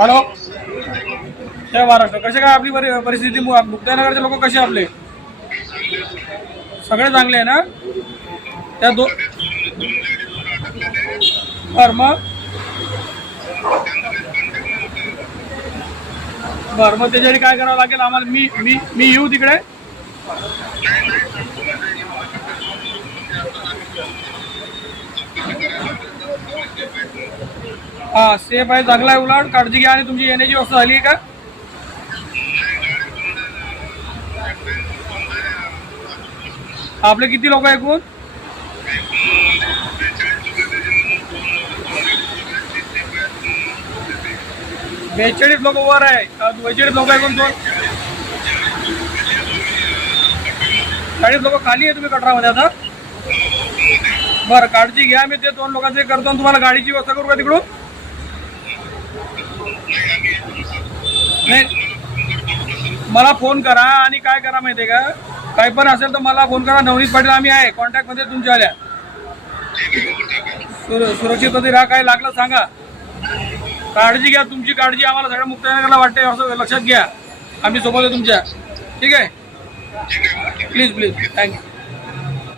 Hello. जय महाराष्ट्र कसे काय आपली परि- परिस्थिती मुक्तानगरचे लोक कसे आपले? सगळे चांगले आहे ना? त्या दो बर मग? बर मग त्याच्यासाठी काय करावं लागेल? आम्हाला मी मी मी येऊ तिकडे? हा सेफ आहे. चांगला आहे उलट काळजी घ्या आणि तुमची येण्याची व्यवस्था झाली आहे का? आपले किती लोक ऐकून बेचाळीस लोक वर आहे. बेचाळीस लोक ऐकून दोन चाळीस लोक खाली आहे तुम्ही कटरामध्ये आता. बरं काळजी घ्या मी ते दोन लोकांचे करतो आणि तुम्हाला गाडीची व्यवस्था करू का तिकडून? नाही मला फोन करा आणि काय करा माहितीये का? काही पण असेल तर मला फोन करा. नवनीत पाटील आम्ही आहे कॉन्टॅक्टमध्ये तुमच्या आल्या. सुर- सुरक्षितपणे राहा काय लागलं सांगा. काळजी घ्या तुमची काळजी आम्हाला सगळ्या मुक्तनगरला वाटते असं लक्षात घ्या. आम्ही सोबत आहे तुमच्या. ठीक आहे? Please please thank you